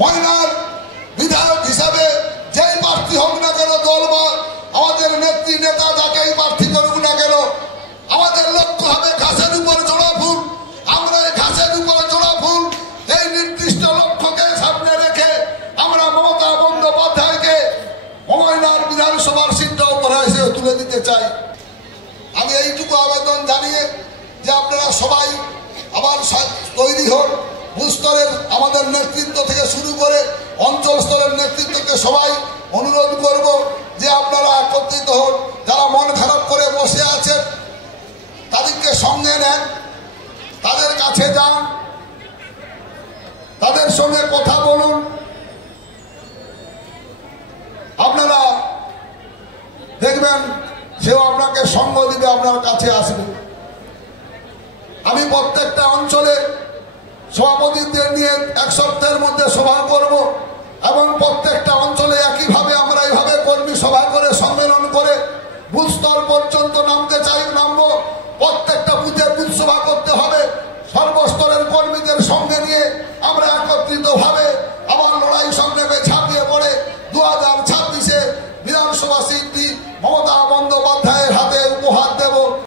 ময়নার বিধায়ক হিসাবে যেই প্রার্থী হোক না কেন, দল বা আমাদের নেত্রী নেতা যাকেই প্রার্থী করুক না কেন, আমাদের লক্ষ্য হবে ঘাসের উপরে জোড়া ফুল। আমরা এই ঘাসের উপরে জোড়া ফুল এই নির্দিষ্ট লক্ষ্যকে সামনে রেখে আমরা মমতা বন্দ্যোপাধ্যায়কে ময়নার বিধানসভার সিটটা উপরে এসে তুলে দিতে চাই। আমি এইটুকু আবেদন জানিয়ে যে আপনারা সবাই আবার তৈরি হন। বুথ স্তরের আমাদের নেতৃত্ব থেকে শুরু করে অঞ্চল স্তরের নেতৃত্বকে সবাই অনুরোধ করব যে আপনারা একত্রিত হন। যারা মন খারাপ করে বসে আছেন তাদেরকে সঙ্গে নেন, তাদের কাছে যান, তাদের সঙ্গে কথা বলুন। আপনারা দেখবেন সেও আপনাকে সঙ্গ দিবে, আপনার কাছে আসবে। আমি প্রত্যেকটা অঞ্চলে সভাপতিদের নিয়ে এক সপ্তাহের মধ্যে সভা করব এবং প্রত্যেকটা অঞ্চলে একইভাবে আমরা এইভাবে কর্মী সভা করে সম্মেলন করে বুথ স্তর পর্যন্ত নামতে চাই, নামবো। প্রত্যেকটা বুথে বুথ সভা করতে হবে। সর্বস্তরের কর্মীদের সঙ্গে নিয়ে আমরা একত্রিতভাবে আবার লড়াই সংগ্রামে ঝাঁপিয়ে পড়ে 2026-এ বিধানসভা সিটটি মমতা